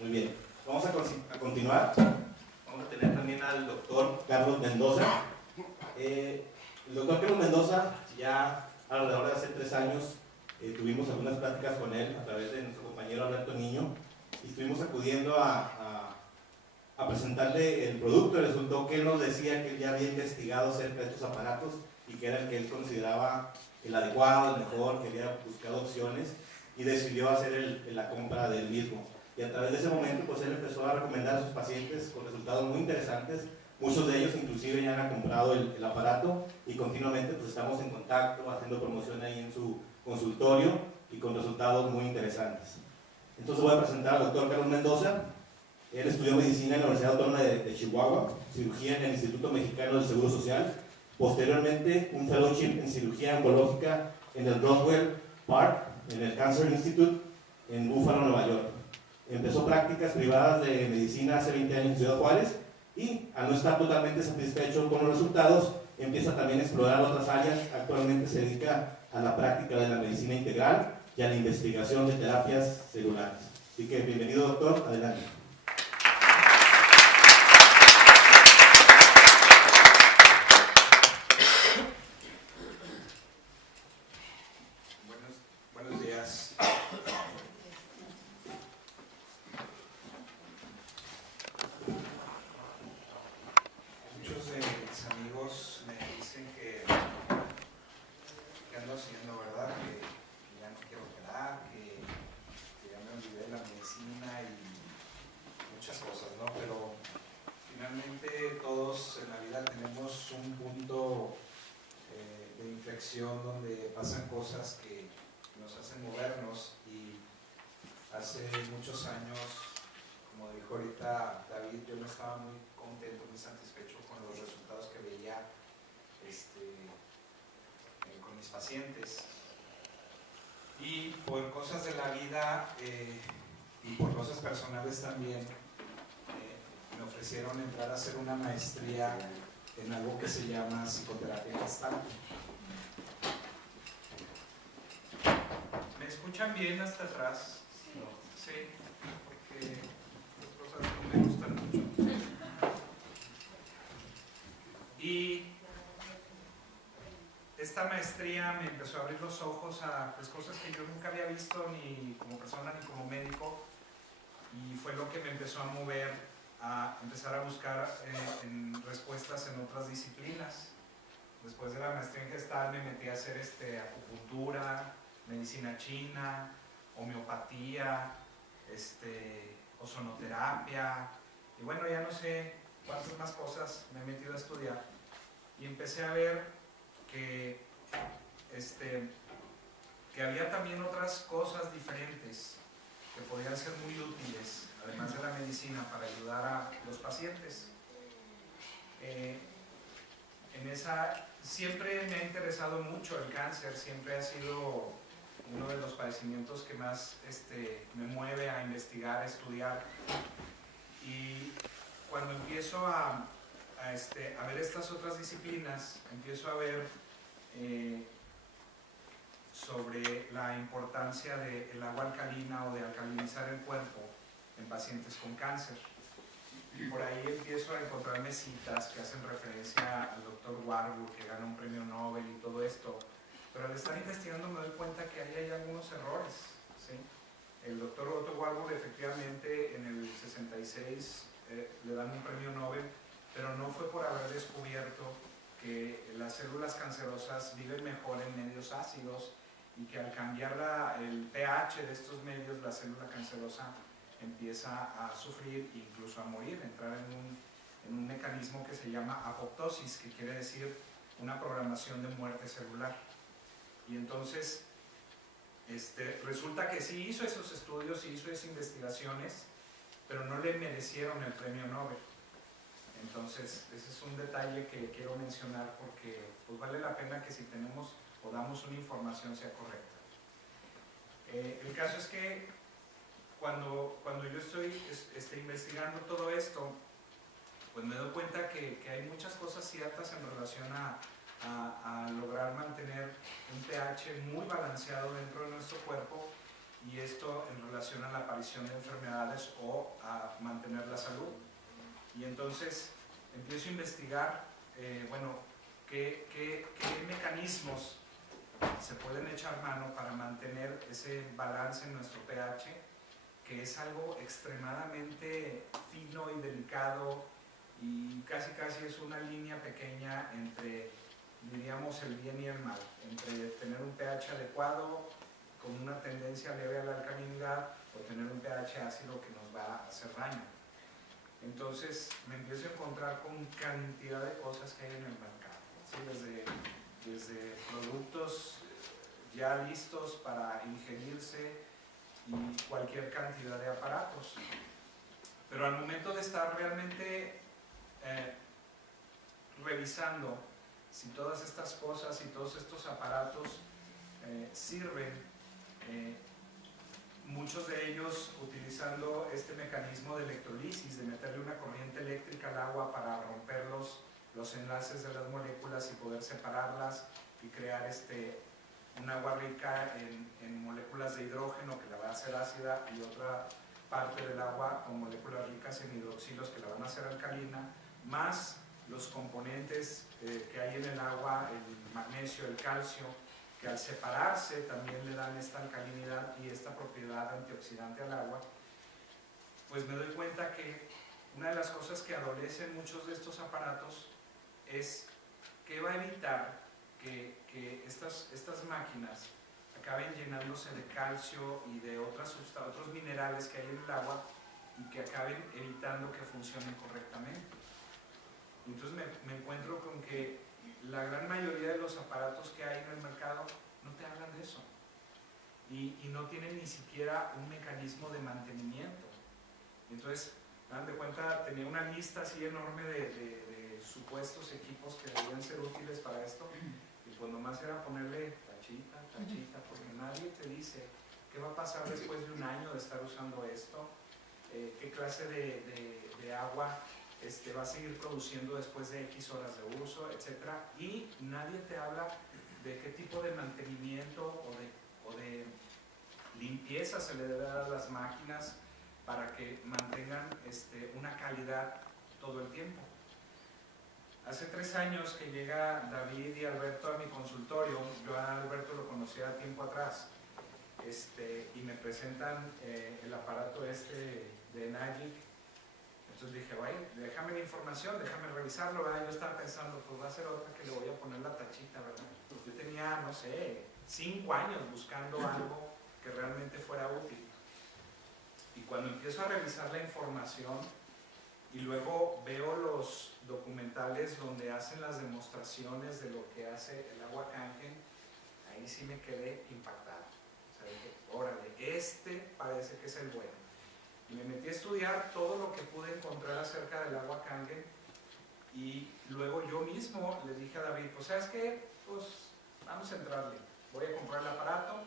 Muy bien. Vamos a continuar. Vamos a tener también al doctor Carlos Mendoza. El doctor Carlos Mendoza, ya alrededor de hace 3 años, tuvimos algunas pláticas con él a través de nuestro compañero Alberto Niño y estuvimos acudiendo a presentarle el producto. Resultó que él nos decía que él ya había investigado acerca de estos aparatos y que era el que él consideraba el adecuado, el mejor, que había buscado opciones y decidió hacer la compra del mismo. Y a través de ese momento, pues él empezó a recomendar a sus pacientes con resultados muy interesantes. Muchos de ellos inclusive ya han comprado el aparato y continuamente pues estamos en contacto, haciendo promoción ahí en su consultorio y con resultados muy interesantes. Entonces voy a presentar al doctor Carlos Mendoza. Él estudió medicina en la Universidad Autónoma de Chihuahua, cirugía en el Instituto Mexicano del Seguro Social, posteriormente un fellowship en cirugía oncológica en el Roswell Park, en el Cancer Institute en Buffalo, Nueva York. Empezó prácticas privadas de medicina hace 20 años en Ciudad Juárez y, al no estar totalmente satisfecho con los resultados, empieza también a explorar otras áreas. Actualmente se dedica a la práctica de la medicina integral y a la investigación de terapias celulares. Así que bienvenido, doctor, adelante. Buenos días. Muchos de mis amigos me dicen que ando haciendo, ¿verdad? Que ya no quiero operar, que ya me olvidé de la medicina y muchas cosas, ¿no? Pero finalmente todos en la vida tenemos un punto de inflexión donde pasan cosas que nos hacen movernos, y hace muchos años, como dijo ahorita David, yo no estaba muy contento, muy satisfecho con los resultados que veía con mis pacientes, y por cosas de la vida y por cosas personales también me ofrecieron entrar a hacer una maestría en algo que se llama psicoterapia gestalt. ¿Me escuchan bien hasta atrás? Sí, porque estas cosas no me gustan mucho. Y esta maestría me empezó a abrir los ojos a pues, cosas que yo nunca había visto ni como persona ni como médico, y fue lo que me empezó a mover a empezar a buscar respuestas en otras disciplinas. Después de la maestría en Gestalt me metí a hacer acupuntura, medicina china, homeopatía, ozonoterapia, y bueno, ya no sé cuántas más cosas me he metido a estudiar, y empecé a ver que había también otras cosas diferentes que podían ser muy útiles, además de la medicina, para ayudar a los pacientes. Siempre me ha interesado mucho el cáncer, siempre ha sido uno de los padecimientos que más me mueve a investigar, a estudiar, y cuando empiezo a ver estas otras disciplinas, empiezo a ver sobre la importancia del agua alcalina o de alcalinizar el cuerpo en pacientes con cáncer. Y por ahí empiezo a encontrarme citas que hacen referencia al doctor Warburg, que gana un premio Nobel y todo esto. Pero al estar investigando me doy cuenta que ahí hay algunos errores, ¿sí? El doctor Otto Warburg efectivamente en el 66 le dan un premio Nobel, pero no fue por haber descubierto que las células cancerosas viven mejor en medios ácidos, y que al cambiar el pH de estos medios, la célula cancerosa empieza a sufrir e incluso a morir, entrar en un mecanismo que se llama apoptosis, que quiere decir una programación de muerte celular. Y entonces resulta que sí hizo esos estudios, sí hizo esas investigaciones, pero no le merecieron el premio Nobel. Entonces ese es un detalle que quiero mencionar, porque pues, vale la pena que si tenemos o damos una información sea correcta. El caso es que cuando yo estoy investigando todo esto, pues me doy cuenta que hay muchas cosas ciertas en relación a lograr mantener un pH muy balanceado dentro de nuestro cuerpo, y esto en relación a la aparición de enfermedades o a mantener la salud. Y entonces empiezo a investigar, bueno, qué mecanismos se pueden echar mano para mantener ese balance en nuestro pH, que es algo extremadamente fino y delicado, y casi es una línea pequeña entre, diríamos, el bien y el mal, entre tener un pH adecuado con una tendencia leve a la alcalinidad o tener un pH ácido que nos va a hacer daño. Entonces me empiezo a encontrar con cantidad de cosas que hay en el mercado, ¿sí? Desde productos ya listos para ingerirse y cualquier cantidad de aparatos. Pero al momento de estar realmente revisando si todas estas cosas y todos estos aparatos sirven, muchos de ellos utilizando este mecanismo de electrolisis, de meterle una corriente eléctrica al agua para romper los enlaces de las moléculas y poder separarlas y crear un agua rica en moléculas de hidrógeno que la va a hacer ácida, y otra parte del agua con moléculas ricas en hidroxilos que la van a hacer alcalina, más los componentes que hay en el agua, el magnesio, el calcio, que al separarse también le dan esta alcalinidad y esta propiedad antioxidante al agua. Pues me doy cuenta que una de las cosas que adolecen muchos de estos aparatos es que va a evitar que estas máquinas acaben llenándose de calcio y de otros minerales que hay en el agua, y que acaben evitando que funcionen correctamente. Entonces me encuentro con que la gran mayoría de los aparatos que hay en el mercado no te hablan de eso, y no tienen ni siquiera un mecanismo de mantenimiento. Entonces, dan de cuenta, tenía una lista así enorme de supuestos equipos que deberían ser útiles para esto, y pues nomás era ponerle tachita, porque nadie te dice qué va a pasar después de un año de estar usando esto, qué clase de agua va a seguir produciendo después de X horas de uso, etc. Y nadie te habla de qué tipo de mantenimiento o de limpieza se le debe dar a las máquinas para que mantengan una calidad todo el tiempo. Hace 3 años que llega David y Alberto a mi consultorio. Yo a Alberto lo conocía tiempo atrás, y me presentan el aparato de Enagic. Entonces dije, vaya, déjame la información, déjame revisarlo, ¿verdad? Yo estaba pensando, pues va a ser otra que le voy a poner la tachita, ¿verdad? Yo tenía, no sé, 5 años buscando algo que realmente fuera útil. Y cuando empiezo a revisar la información y luego veo los documentales donde hacen las demostraciones de lo que hace el agua Kangen, ahí sí me quedé impactado. O sea, dije, órale, parece que es el bueno. Y me metí a estudiar todo lo que pude encontrar acerca del agua Kangen, y luego yo mismo le dije a David, pues ¿sabes qué? Pues vamos a entrarle, voy a comprar el aparato.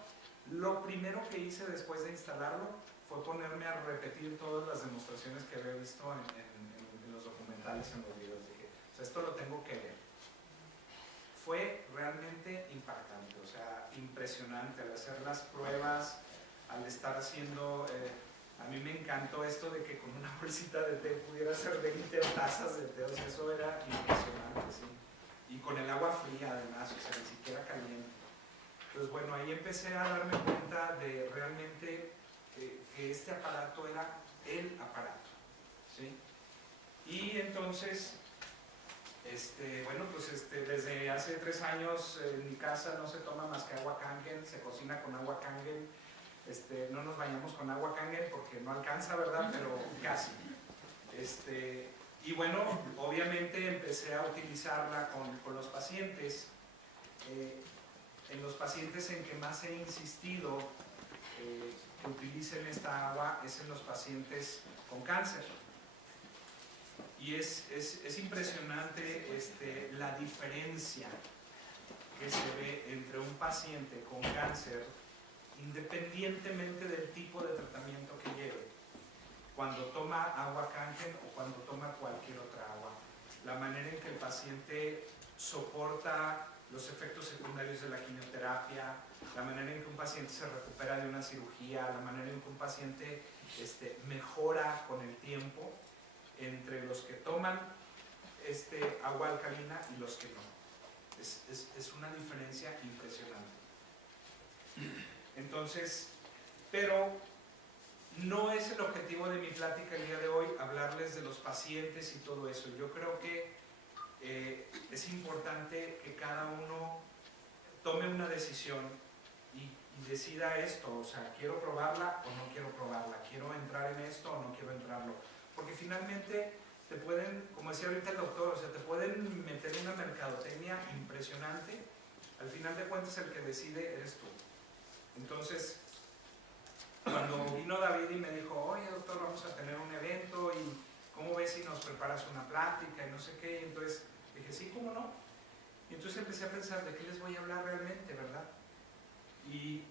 Lo primero que hice después de instalarlo fue ponerme a repetir todas las demostraciones que había visto en los documentales, en los videos. Dije, o sea, esto lo tengo que ver. Fue realmente impactante, o sea, impresionante al hacer las pruebas, al estar haciendo... a mí me encantó esto de que con una bolsita de té pudiera hacer 20 tazas de té, o sea, eso era impresionante, ¿sí? Y con el agua fría además, o sea, ni siquiera caliente. Entonces, bueno, ahí empecé a darme cuenta de realmente que este aparato era el aparato, ¿sí? Y entonces, bueno, pues desde hace 3 años en mi casa no se toma más que agua Kangen, se cocina con agua Kangen. No nos bañamos con agua Kangen porque no alcanza, ¿verdad? Pero casi. Y bueno, obviamente empecé a utilizarla con los pacientes. En los pacientes en que más he insistido que utilicen esta agua es en los pacientes con cáncer. Y es impresionante la diferencia que se ve entre un paciente con cáncer, independientemente del tipo de tratamiento que lleve, cuando toma agua Kangen o cuando toma cualquier otra agua. La manera en que el paciente soporta los efectos secundarios de la quimioterapia, la manera en que un paciente se recupera de una cirugía, la manera en que un paciente mejora con el tiempo entre los que toman agua alcalina y los que no. Es una diferencia impresionante. Entonces, pero no es el objetivo de mi plática el día de hoy hablarles de los pacientes y todo eso. Yo creo que es importante que cada uno tome una decisión y decida esto, o sea, quiero probarla o no quiero probarla, quiero entrar en esto o no quiero entrarlo, porque finalmente te pueden, como decía ahorita el doctor, o sea, te pueden meter una mercadotecnia impresionante. Al final de cuentas el que decide eres tú. Entonces, cuando vino David y me dijo, oye doctor, vamos a tener un evento y ¿cómo ves si nos preparas una plática y no sé qué? Y entonces dije, sí, ¿cómo no? Y entonces empecé a pensar, ¿de qué les voy a hablar realmente, verdad? Y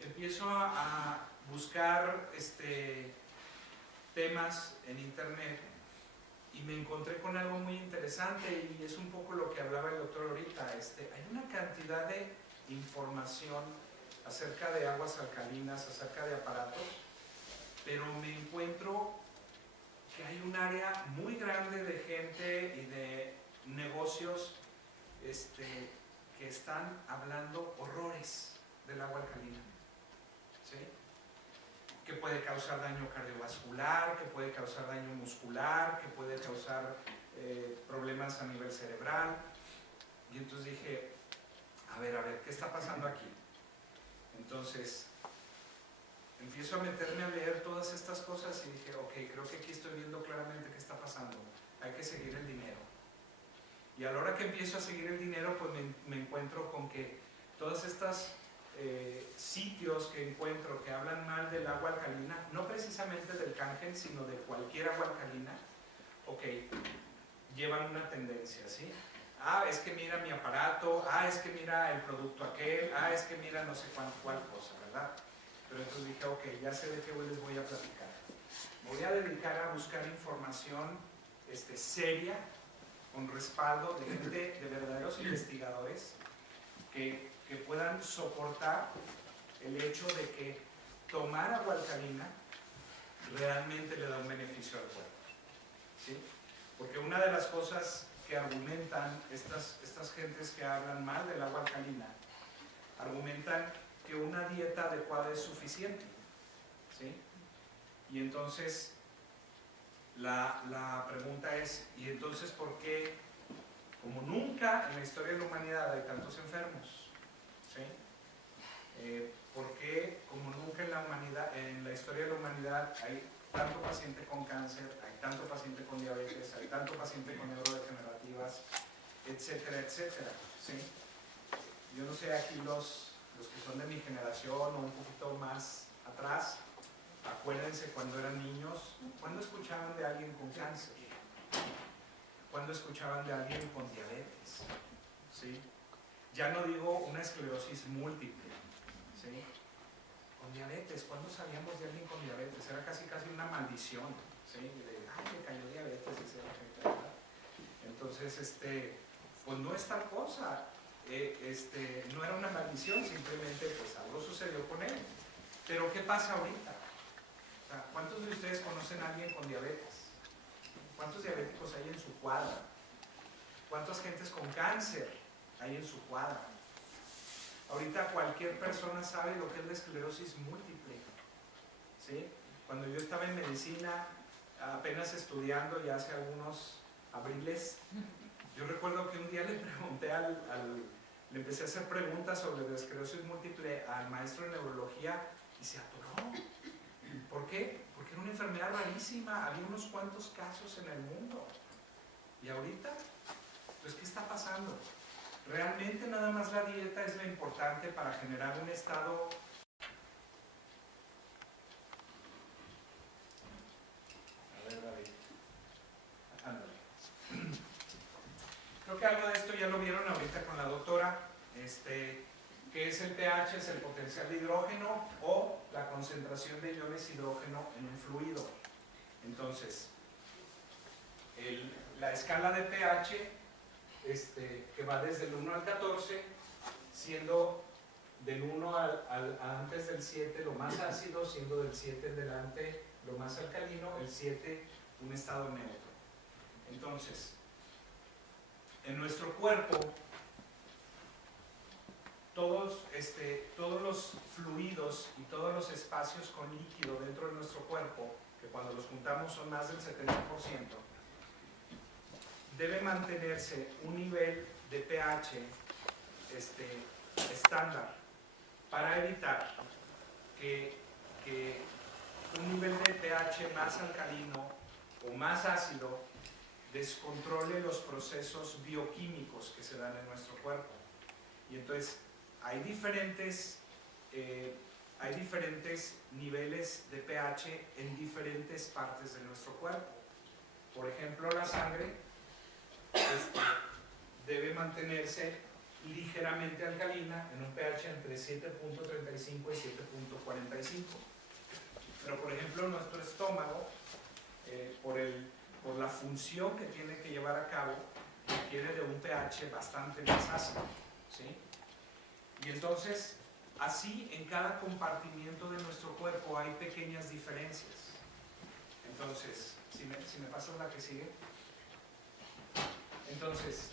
empiezo a buscar temas en internet y me encontré con algo muy interesante y es un poco lo que hablaba el doctor ahorita. Hay una cantidad de información acerca de aguas alcalinas, acerca de aparatos, pero me encuentro que hay un área muy grande de gente y de negocios que están hablando horrores del agua alcalina, ¿sí? Que puede causar daño cardiovascular, que puede causar daño muscular, que puede causar problemas a nivel cerebral. Y entonces dije, a ver, ¿qué está pasando aquí? Entonces, empiezo a meterme a leer todas estas cosas y dije, ok, creo que aquí estoy viendo claramente qué está pasando. Hay que seguir el dinero. Y a la hora que empiezo a seguir el dinero, pues me encuentro con que todas estas sitios que encuentro que hablan mal del agua alcalina, no precisamente del Cángel, sino de cualquier agua alcalina, ok, llevan una tendencia, ¿sí? Ah, es que mira mi aparato, ah, es que mira el producto aquel, ah, es que mira no sé cuál cosa, ¿verdad? Pero entonces dije, ok, ya sé de qué les voy a platicar. Me voy a dedicar a buscar información seria, con respaldo de gente, de verdaderos investigadores que puedan soportar el hecho de que tomar agua alcalina realmente le da un beneficio al cuerpo, ¿sí? Porque una de las cosas que argumentan estas gentes que hablan mal del agua alcalina, argumentan que una dieta adecuada es suficiente, ¿sí? Y entonces la pregunta es, ¿y entonces por qué, como nunca en la historia de la humanidad hay tantos enfermos? ¿Sí? ¿Por qué, como nunca en la historia de la humanidad hay tanto paciente con cáncer, hay tanto paciente con diabetes, hay tanto paciente con neurodegenerativas, etcétera, etcétera? ¿Sí? Yo no sé, aquí los que son de mi generación o un poquito más atrás, acuérdense cuando eran niños, ¿cuándo escuchaban de alguien con cáncer? ¿Cuándo escuchaban de alguien con diabetes? ¿Sí? Ya no digo una esclerosis múltiple, ¿sí? Con diabetes, ¿cuándo sabíamos de alguien con diabetes? Era casi una maldición, ¿sí? Le cayó diabetes, etc. Entonces, pues no es tal cosa, no era una maldición, simplemente pues algo sucedió con él. Pero ¿qué pasa ahorita? O sea, ¿cuántos de ustedes conocen a alguien con diabetes? ¿Cuántos diabéticos hay en su cuadra? ¿Cuántas gentes con cáncer hay en su cuadra? Ahorita cualquier persona sabe lo que es la esclerosis múltiple, ¿sí? Cuando yo estaba en medicina, apenas estudiando ya hace algunos abriles, yo recuerdo que un día le pregunté le empecé a hacer preguntas sobre la esclerosis múltiple al maestro de neurología y se atoró. ¿Por qué? Porque era una enfermedad rarísima, había unos cuantos casos en el mundo. ¿Y ahorita? Pues, ¿qué está pasando? ¿Realmente nada más la dieta es lo importante para generar un estado? A ver, David. Ándale. Creo que algo de esto ya lo vieron ahorita con la doctora, que es el pH, es el potencial de hidrógeno o la concentración de iones hidrógeno en un fluido. Entonces, la escala de pH que va desde el 1 al 14, siendo del 1 antes del 7 lo más ácido, siendo del 7 en delante lo más alcalino, el 7 un estado neutro. Entonces, en nuestro cuerpo, todos los fluidos y todos los espacios con líquido dentro de nuestro cuerpo, que cuando los juntamos son más del 70%, debe mantenerse un nivel de pH estándar para evitar que un nivel de pH más alcalino o más ácido descontrole los procesos bioquímicos que se dan en nuestro cuerpo. Y entonces hay diferentes niveles de pH en diferentes partes de nuestro cuerpo. Por ejemplo, la sangre debe mantenerse ligeramente alcalina en un pH entre 7.35 y 7.45. Pero por ejemplo nuestro estómago, por la función que tiene que llevar a cabo, requiere de un pH bastante más ácido, ¿sí? Y entonces, así en cada compartimiento de nuestro cuerpo hay pequeñas diferencias. Entonces, si me pasas la que sigue. Entonces,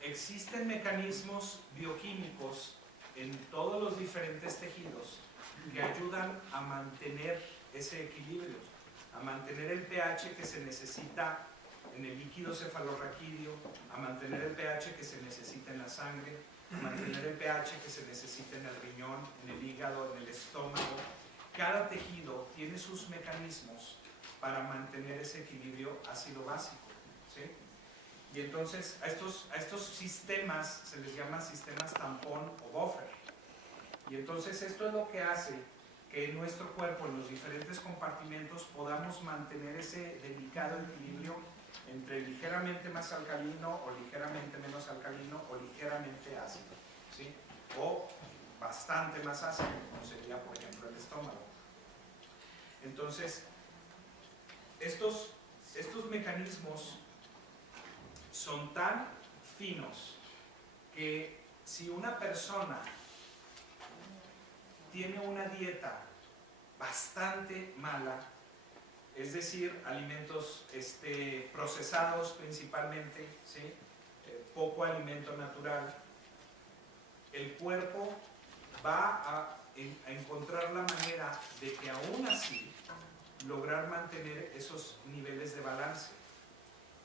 existen mecanismos bioquímicos en todos los diferentes tejidos que ayudan a mantener ese equilibrio, a mantener el pH que se necesita en el líquido cefalorraquídeo, a mantener el pH que se necesita en la sangre, a mantener el pH que se necesita en el riñón, en el hígado, en el estómago. Cada tejido tiene sus mecanismos para mantener ese equilibrio ácido-básico, ¿sí? Y entonces a estos sistemas se les llama sistemas tampón o buffer. Y entonces esto es lo que hace que en nuestro cuerpo, en los diferentes compartimentos, podamos mantener ese delicado equilibrio entre ligeramente más alcalino o ligeramente menos alcalino o ligeramente ácido, ¿sí? O bastante más ácido, como sería por ejemplo el estómago. Entonces, estos mecanismos son tan finos que si una persona tiene una dieta bastante mala, es decir, alimentos procesados principalmente, ¿sí? Poco alimento natural, el cuerpo va a encontrar la manera de que aún así lograr mantener esos niveles de balance.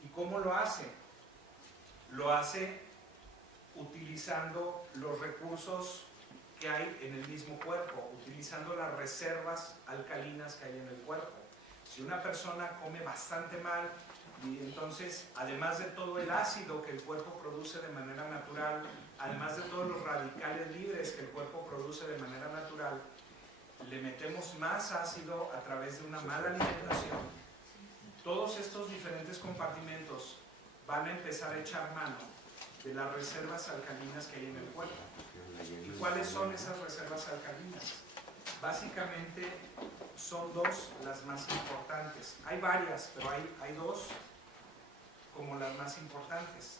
¿Y cómo lo hace? Lo hace utilizando los recursos que hay en el mismo cuerpo, utilizando las reservas alcalinas que hay en el cuerpo. Si una persona come bastante mal y entonces, además de todo el ácido que el cuerpo produce de manera natural, además de todos los radicales libres que el cuerpo produce de manera natural, le metemos más ácido a través de una mala alimentación, todos estos diferentes compartimentos van a empezar a echar mano de las reservas alcalinas que hay en el cuerpo. ¿Y cuáles son esas reservas alcalinas? Básicamente son dos las más importantes. Hay varias, pero hay dos como las más importantes.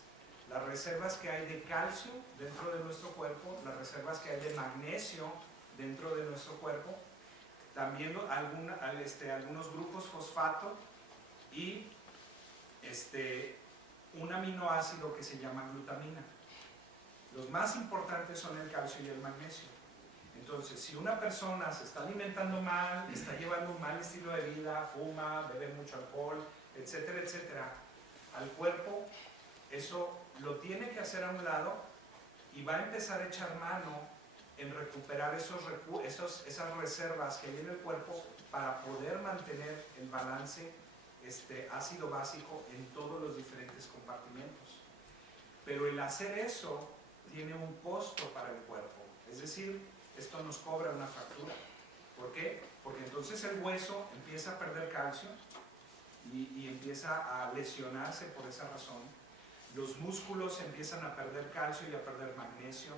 Las reservas que hay de calcio dentro de nuestro cuerpo, las reservas que hay de magnesio dentro de nuestro cuerpo, también algunos grupos fosfato y un aminoácido que se llama glutamina. Los más importantes son el calcio y el magnesio. Entonces, si una persona se está alimentando mal, está llevando un mal estilo de vida, fuma, bebe mucho alcohol, etcétera, etcétera, al cuerpo eso lo tiene que hacer a un lado y va a empezar a echar mano en recuperar esas reservas que hay en el cuerpo para poder mantener el balance ácido básico en todos los diferentes compartimentos. Pero el hacer eso tiene un costo para el cuerpo, es decir, esto nos cobra una factura. ¿Por qué? Porque entonces el hueso empieza a perder calcio y empieza a lesionarse por esa razón. Los músculos empiezan a perder calcio y a perder magnesio.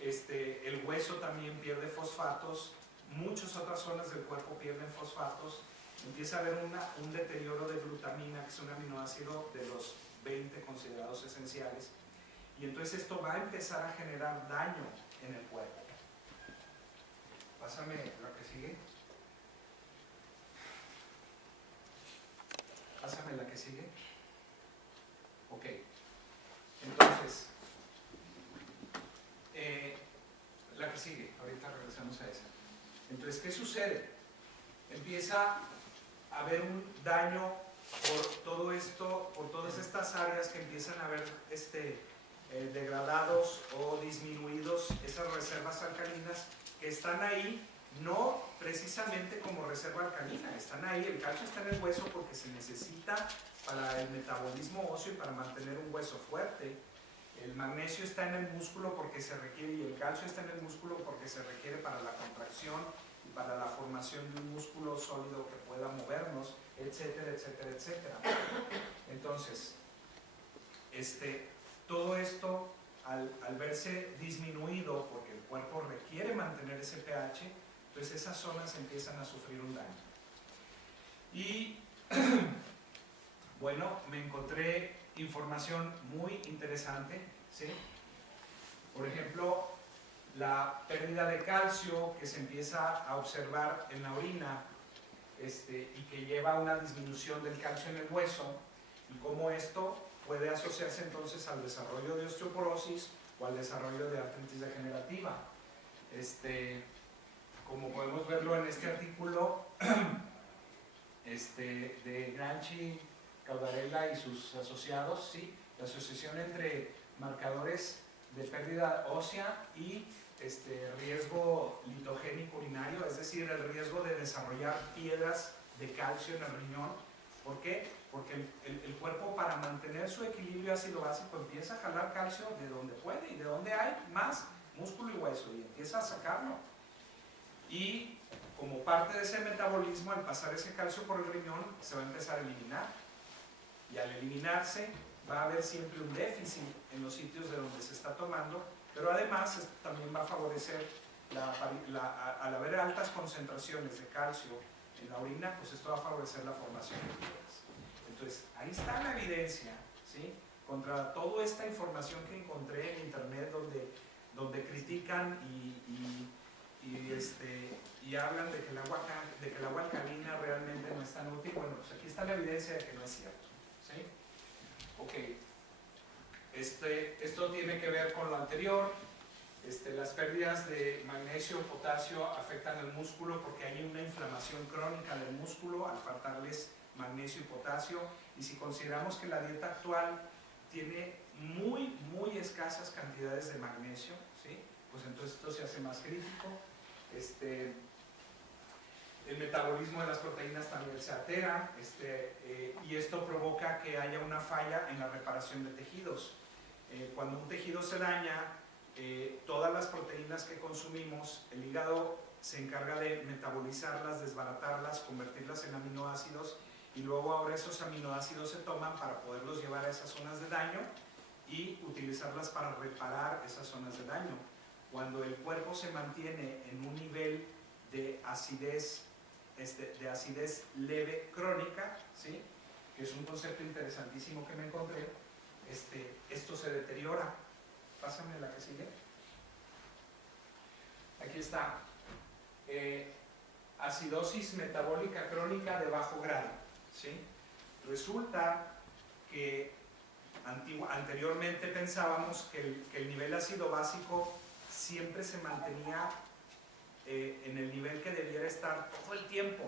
El hueso también pierde fosfatos, muchas otras zonas del cuerpo pierden fosfatos. Empieza a haber un deterioro de glutamina, que es un aminoácido de los 20 considerados esenciales, y entonces esto va a empezar a generar daño en el cuerpo. Pásame la que sigue. Pásame la que sigue. Ok. Entonces, la que sigue, ahorita regresamos a esa. Entonces, ¿qué sucede? Empieza a haber un daño por todo esto, por todas estas áreas que empiezan a haber degradados o disminuidos esas reservas alcalinas que están ahí, no precisamente como reserva alcalina, están ahí, el calcio está en el hueso porque se necesita para el metabolismo óseo y para mantener un hueso fuerte. El magnesio está en el músculo porque se requiere, y el calcio está en el músculo porque se requiere para la contracción y para la formación de un músculo sólido que pueda movernos, etcétera, etcétera, etcétera. Entonces, todo esto al verse disminuido, porque el cuerpo requiere mantener ese pH, entonces esas zonas empiezan a sufrir un daño. Y bueno, me encontré información muy interesante, ¿sí? Por ejemplo, la pérdida de calcio que se empieza a observar en la orina y que lleva a una disminución del calcio en el hueso, y cómo esto puede asociarse entonces al desarrollo de osteoporosis o al desarrollo de artritis degenerativa. Como podemos verlo en este artículo de Granchi, Caudarella y sus asociados, ¿sí? La asociación entre marcadores de pérdida ósea y riesgo litogénico urinario, es decir, el riesgo de desarrollar piedras de calcio en el riñón. ¿Por qué? Porque el cuerpo, para mantener su equilibrio ácido básico, empieza a jalar calcio de donde puede y de donde hay más músculo y hueso, y empieza a sacarlo. Y como parte de ese metabolismo, al pasar ese calcio por el riñón, se va a empezar a eliminar. Y al eliminarse, va a haber siempre un déficit en los sitios de donde se está tomando, pero además esto también va a favorecer, al haber altas concentraciones de calcio en la orina, pues esto va a favorecer la formación de piedras. Entonces, ahí está la evidencia, ¿sí? Contra toda esta información que encontré en internet donde critican y hablan de que el agua alcalina realmente no es tan útil. Bueno, pues aquí está la evidencia de que no es cierto, ¿sí? Ok, esto tiene que ver con lo anterior. Las pérdidas de magnesio o potasio afectan el músculo porque hay una inflamación crónica del músculo al faltarles magnesio y potasio, y si consideramos que la dieta actual tiene muy escasas cantidades de magnesio, ¿sí? Pues entonces esto se hace más crítico. El metabolismo de las proteínas también se altera, y esto provoca que haya una falla en la reparación de tejidos. Cuando un tejido se daña, todas las proteínas que consumimos, el hígado se encarga de metabolizarlas, desbaratarlas, convertirlas en aminoácidos, y luego ahora esos aminoácidos se toman para poderlos llevar a esas zonas de daño y utilizarlas para reparar esas zonas de daño. Cuando el cuerpo se mantiene en un nivel de acidez leve crónica, ¿sí? Que es un concepto interesantísimo que me encontré, esto se deteriora. Pásame la que sigue. Aquí está. Acidosis metabólica crónica de bajo grado, ¿sí? Resulta que anteriormente pensábamos que el nivel ácido básico siempre se mantenía en el nivel que debiera estar todo el tiempo,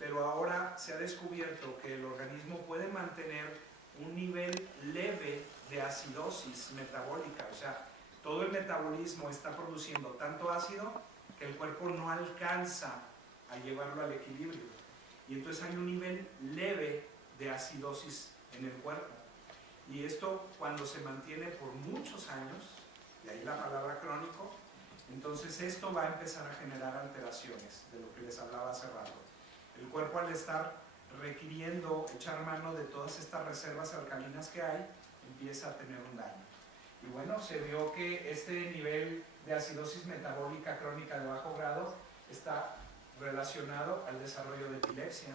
pero ahora se ha descubierto que el organismo puede mantener un nivel leve de acidosis metabólica, o sea, todo el metabolismo está produciendo tanto ácido que el cuerpo no alcanza a llevarlo al equilibrio, y entonces hay un nivel leve de acidosis en el cuerpo, y esto cuando se mantiene por muchos años, de ahí la palabra crónico, entonces esto va a empezar a generar alteraciones, de lo que les hablaba hace rato. El cuerpo, al estar requiriendo echar mano de todas estas reservas alcalinas que hay, empieza a tener un daño. Y bueno, se vio que este nivel de acidosis metabólica crónica de bajo grado está relacionado al desarrollo de epilepsia.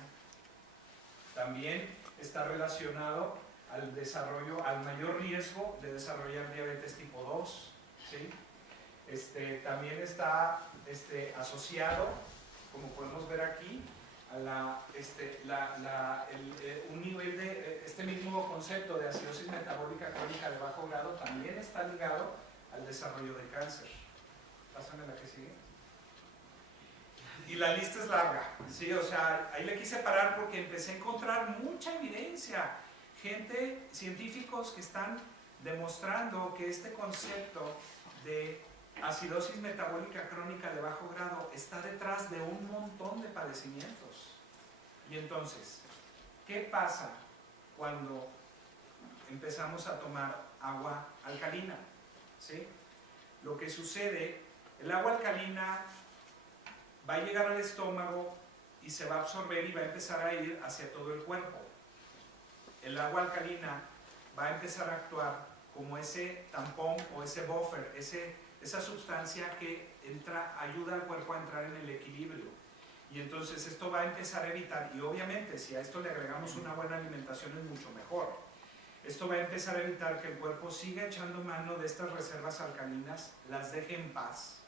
También está relacionado al desarrollo, al mayor riesgo de desarrollar diabetes tipo 2, ¿sí? También está asociado, como podemos ver aquí, a un nivel de este mismo concepto de acidosis metabólica crónica de bajo grado también está ligado al desarrollo de cáncer. Pásame la que sigue. Y la lista es larga, ¿sí? O sea, ahí le quise parar porque empecé a encontrar mucha evidencia, científicos que están demostrando que este concepto de acidosis metabólica crónica de bajo grado está detrás de un montón de padecimientos. Y entonces, ¿qué pasa cuando empezamos a tomar agua alcalina? ¿Sí? Lo que sucede, el agua alcalina va a llegar al estómago y se va a absorber y va a empezar a ir hacia todo el cuerpo. El agua alcalina va a empezar a actuar como ese tampón o ese buffer, esa sustancia que ayuda al cuerpo a entrar en el equilibrio. Y entonces esto va a empezar a evitar, y obviamente si a esto le agregamos una buena alimentación es mucho mejor. Esto va a empezar a evitar que el cuerpo siga echando mano de estas reservas alcalinas, las deje en paz,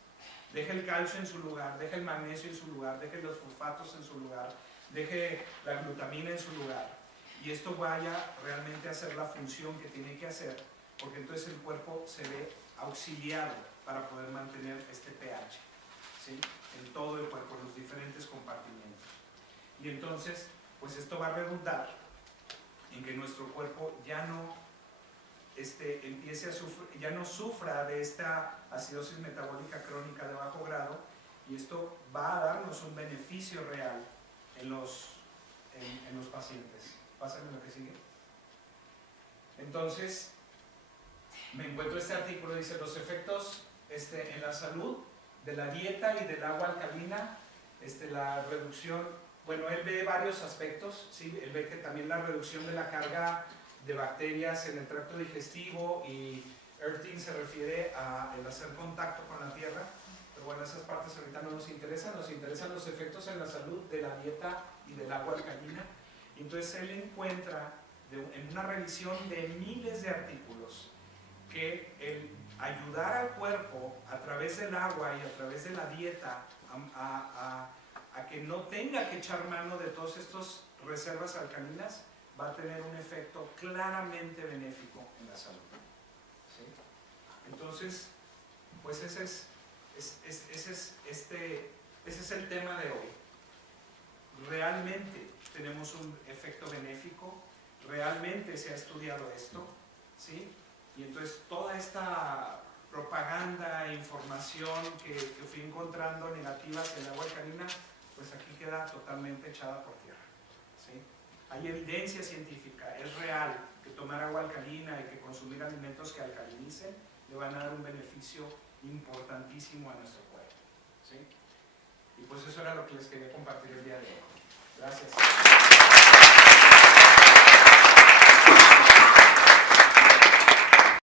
deje el calcio en su lugar, deje el magnesio en su lugar, deje los fosfatos en su lugar, deje la glutamina en su lugar. Y esto vaya realmente a hacer la función que tiene que hacer, porque entonces el cuerpo se ve auxiliado para poder mantener este pH, ¿sí? En todo el cuerpo, en los diferentes compartimentos. Y entonces, pues esto va a redundar en que nuestro cuerpo ya no empiece a sufrir, ya no sufra de esta acidosis metabólica crónica de bajo grado, y esto va a darnos un beneficio real en los pacientes. Pásame lo que sigue. Entonces, me encuentro este artículo, dice los efectos en la salud de la dieta y del agua alcalina, la reducción, bueno, él ve varios aspectos, ¿sí? Él ve que también la reducción de la carga de bacterias en el tracto digestivo, y earthing se refiere a el hacer contacto con la tierra, pero bueno, esas partes ahorita no nos interesan los efectos en la salud de la dieta y del agua alcalina. Entonces él encuentra en una revisión de miles de artículos que el ayudar al cuerpo a través del agua y a través de la dieta a que no tenga que echar mano de todas estas reservas alcalinas va a tener un efecto claramente benéfico en la salud, ¿sí? Entonces, pues ese es el tema de hoy. Realmente tenemos un efecto benéfico, realmente se ha estudiado esto, ¿sí? Y entonces toda esta propaganda e información que fui encontrando negativas en el agua alcalina, pues aquí queda totalmente echada por tierra, ¿sí? Hay evidencia científica, es real que tomar agua alcalina y que consumir alimentos que alcalinicen le van a dar un beneficio importantísimo a nuestro cuerpo, ¿sí? Y pues eso era lo que les quería compartir el día de hoy. Gracias.